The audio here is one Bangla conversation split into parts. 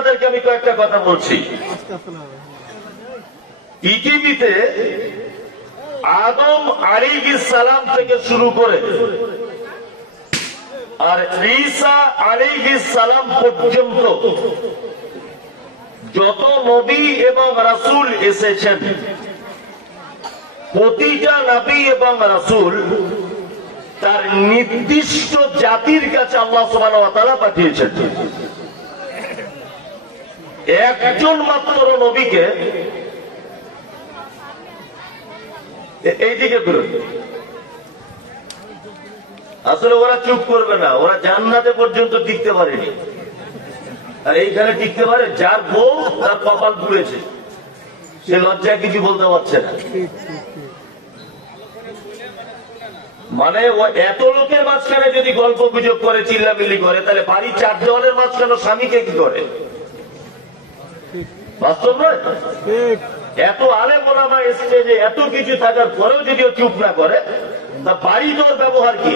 আপনাদেরকে আমি কয়েকটা কথা বলছি। পৃথিবীতে আদম আলাইহিস সালাম থেকে শুরু করে আর ঈসা আলাইহিস সালাম পর্যন্ত যত নবী এবং রাসূল এসেছেন, প্রতিটা নবী এবং রাসূল তার নির্দিষ্ট জাতির কাছে আল্লাহ সুবহানাহু ওয়া তাআলা পাঠিয়েছেন। একজন মাত্র নবীকে এইদিকে করুন। আসলে ওরা চুপ করবে না, ওরা জান্নাতে পর্যন্ত টিকতে পারেনি, আর এইখানে টিকতে পারে যার বউ তার কপাল পুড়েছে, সে লজ্জায় কিছু বলতে পারছে না। মানে ও এত লোকের মাঝখানে যদি গল্প গুজব করে, চিল্লামিল্লি করে, তাহলে বাড়ির 4 দেওয়ালের মাঝখানে স্বামীকে কি করে? বাস্তব নয়? এত আলেম ওলামা এসছে যে এত কিছু থাকার পরেও যদি ও চুপ না করে, তা বাড়ি তোর ব্যবহার কি?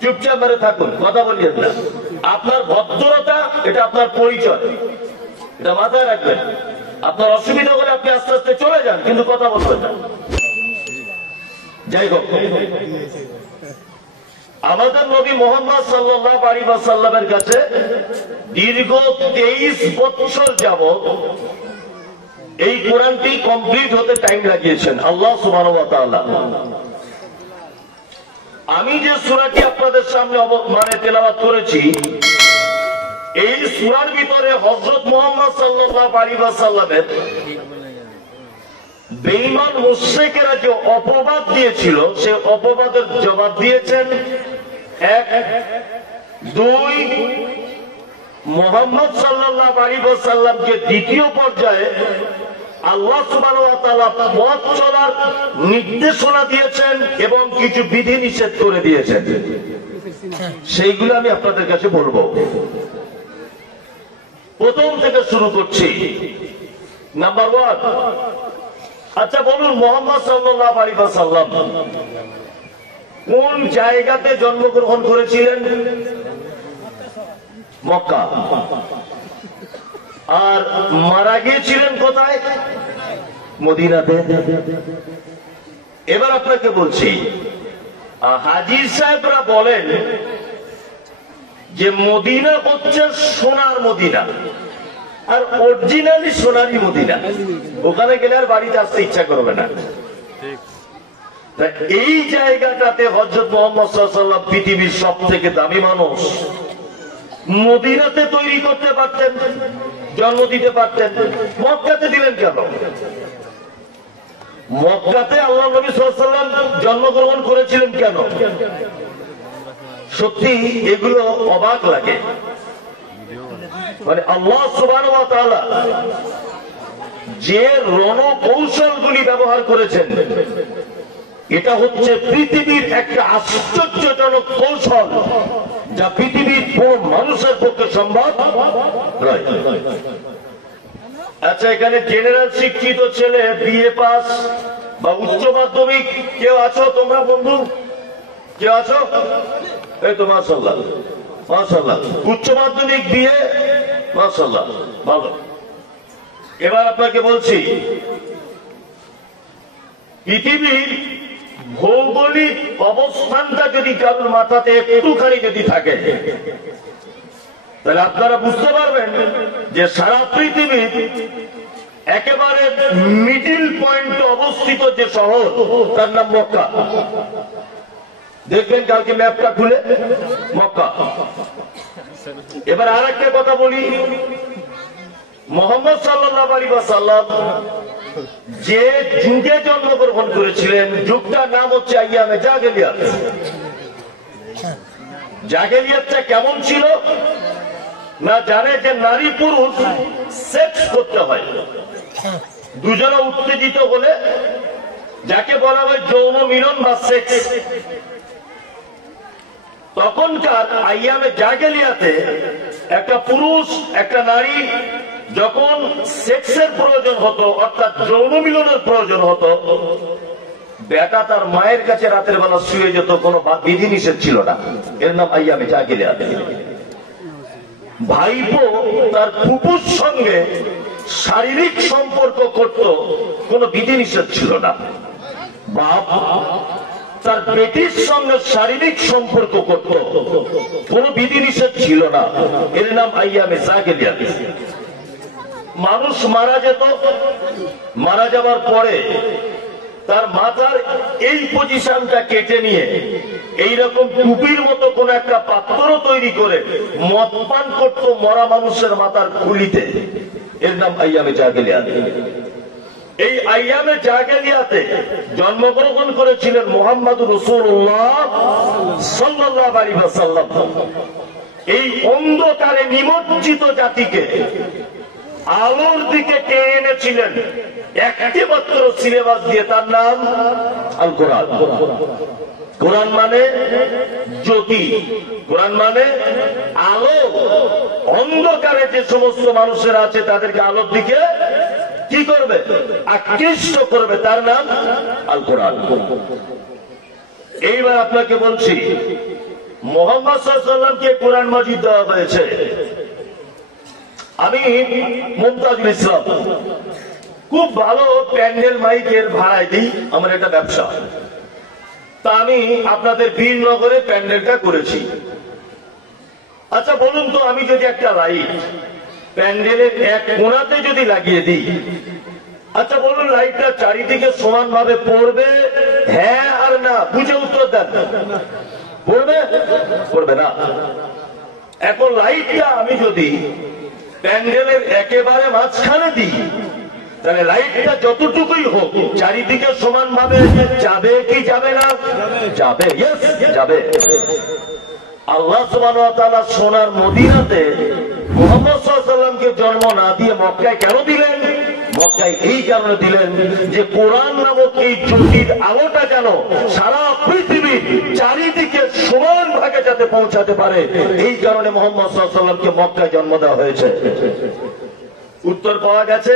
চুপচাপ মেরে থাকুন, কথা বলিয়েন না। আপনার ভদ্রতা এটা আপনার পরিচয়, এটা মাথায় রাখবেন। আপনার অসুবিধা হলে আপনি আস্তে আস্তে চলে যান, কিন্তু কথা বলবেন না। যাই হোক, আমাদের নবী মুহাম্মদ সাল্লাল্লাহু আলাইহি ওয়াসাল্লামের কাছে দীর্ঘ 23 বছর যাবত এই কোরআনটি কমপ্লিট হতে টাইম লাগিয়েছেন আল্লাহ সুবহানাহু ওয়া তাআলা। আমি যে সূরাটি আপনাদের সামনে মানে তেলাওয়াত করেছি, এই সূরার ভিতরে হযরত মুহাম্মদ সাল্লাল্লাহু আলাইহি ওয়াসাল্লামের বেঈমান মুশরিকেরা যে অপবাদ দিয়েছিল, সে অপবাদের জবাব দিয়েছেন। 1, 2, মুহাম্মদ সাল্লাল্লাহু আলাইহি ওয়াসাল্লামকে দ্বিতীয় পর্যায়ে আল্লাহ সুবহানাহু ওয়া তাআলা পথ চলার নির্দেশনা দিয়েছেন এবং কিছু বিধি নিষেধ করে দিয়েছেন। সেইগুলো আমি আপনাদের কাছে বলবো। প্রথম থেকে শুরু করছি। নাম্বার 1, আচ্ছা বলুন, মুহাম্মদ সাল্লাল্লাহু আলাইহি ওয়াসাল্লাম কোন জায়গাতে জন্মগ্রহণ করেছিলেন? মক্কা। আর মারা গিয়েছিলেন কোথায়? মদিনাতে। এবার আপনাকে বলছি, হাজী সাহেবরা বলেন যে মদিনা হচ্ছে সোনার মদিনা, আর অরিজিনালি সোনারই মদিনা। ওখানে গেলে আর বাড়িতে আসতে ইচ্ছা করবে না। এই জায়গাটাতে হযরত মুহাম্মদ সাল্লাল্লাহু আলাইহি ওয়াসাল্লাম পৃথিবীর সবথেকে দামি মানুষ, মদিনাতে তৈরি করতে পারতেন, জন্ম দিতে পারতেন। মক্কাতে দিলেন কেন? মক্কাতে আল্লাহ নবী সাল্লাল্লাহু আলাইহি ওয়াসাল্লাম জন্মগ্রহণ করেছিলেন কেন? সত্যি এগুলো অবাক লাগে। মানে আল্লাহ সুবহানাহু ওয়া তাআলা যে রণকৌশলগুলি ব্যবহার করেছেন, এটা হচ্ছে পৃথিবীর একটা আশ্চর্যজনক কৌশল, যা পৃথিবীর কোন মানুষের পক্ষে সম্ভব নয়। আচ্ছা, এখানে জেনারেল শিক্ষিত ছেলে, বিএ পাস বা উচ্চ মাধ্যমিক কেউ আছো? তোমরা বন্ধু কেউ আছো? এই তো মাশাআল্লাহ, মাশাআল্লাহ। উচ্চ মাধ্যমিক বিএ, মাশাআল্লাহ, ভালো। এবার আপনাকে বলছি, পৃথিবীর ভৌগোলিক অবস্থানটা যদি কারোর মাথাতে একটুখানি যদি থাকে, তাহলে আপনারা বুঝতে পারবেন যে সারা পৃথিবীর একেবারে মিডিল পয়েন্টে অবস্থিত যে শহর, তার নাম মক্কা। দেখবেন কালকে ম্যাপটা খুলে, মক্কা। এবার আর একটা কথা বলি, মুহাম্মদ সাল্লাল্লাহু আলাইহি ওয়াসাল্লাম যে যুগে জন্মগ্রহণ করেছিলেন, যুগটার নাম হচ্ছে আইয়ামে জাহেলিয়াত। জাহেলিয়াতটা কেমন ছিল না? জানে যে নারী পুরুষ সেক্স করতে হয়, দুজনে উত্তেজিত হলে, যাকে বলা হয় যৌন মিলন বা সেক্স। তখনকার আইয়ামে জাহেলিয়াতে একটা পুরুষ একটা নারী যখন সেক্সের প্রয়োজন হতো, অর্থাৎ যৌন মিলনের প্রয়োজন হতো, বেটা তার মায়ের কাছে রাতের বেলা শুয়ে যেত, কোনো বিধি নিষেধ ছিল না। এর নাম আইয়ামে জাহেলিয়াত। ভাইপো তার ফুপুর সঙ্গে শারীরিক সম্পর্ক করত, কোনো বিধিনিষেধ ছিল না। বাপ তার বেটির সঙ্গে শারীরিক সম্পর্ক করত, কোনো বিধিনিষেধ ছিল না। এর নাম আইয়ামে জাহেলিয়াত। মানুষ মারা যেত, মারা যাবার পরে তার মাথার এই পজিশনটা কেটে নিয়ে এইরকম টুপির মতো কোন একটা পাত্র তৈরি করে মদ পান করত মরা মানুষের মাথার খুলিতে। এর নাম আইয়ামে জাহেলিয়াত। এই আইয়ামে জাহেলিয়াতে জন্মগ্রহণ করেছিলেন মুহাম্মদুর রাসূলুল্লাহ সাল্লাল্লাহু আলাইহি ওয়াসাল্লাম। এই অন্ধকারে নিমজ্জিত জাতিকে আলোর দিকে টেনে এনেছিলেন একটি মাত্র সিলেবাস দিয়ে, তার নাম আল কোরআন। কোরআন মানে জ্যোতি, কোরআন মানে আলো। অন্ধকারে যে সমস্ত মানুষেরা আছে তাদেরকে আলোর দিকে কি করবে? আকৃষ্ট করবে, তার নাম আল কোরআন। এইবার আপনাকে বলছি, মুহাম্মদ সাল্লাল্লাহু আলাইহি ওয়াসাল্লামকে কোরআন মাজিদ দেওয়া হয়েছে। আমি মুমতাজুল ইসলাম খুব ভালো প্যান্ডেল মাইকের ভাড়ায় দিই, আমার এটা ব্যবসা। তা আমি আপনাদের বীরনগরে প্যান্ডেলটা করেছি। আচ্ছা বলুন তো, আমি যদি একটা লাইট প্যান্ডেলের এক কোণাতে যদি লাগিয়ে দিই, আচ্ছা বলুন লাইটটা চারিদিকে সমান ভাবে পড়বে? হ্যাঁ আর না, বুঝে উত্তর দেন। পড়বে? পড়বে না। এখন লাইটটা আমি যদি প্যান্ডেলের একেবারে মাঝখানে দিই, তাহলে লাইটটা যতটুকুই হোক চারিদিকে সমান ভাবে যাবে কি যাবে না? যাবে, যাবে। আল্লাহ সুবহানাহু ওয়া তাআলা সোনার মদিনাতে মুহাম্মদ সাল্লাল্লাহু আলাইহি ওয়াসাল্লামকে জন্ম না দিয়ে মক্কায় কেন দিলেন? মক্কায় এই কারণে দিলেন যে কোরআন নামক এই জ্যোতির আলোটা যেন সারা পৃথিবীর চারিদিকে সমান ভাগে যাতে পৌঁছাতে পারে, এই কারণে মুহাম্মদ সাল্লাল্লাহু আলাইহি ওয়াসাল্লামকে মক্কায় জন্ম দেওয়া হয়েছে। উত্তর পাওয়া গেছে?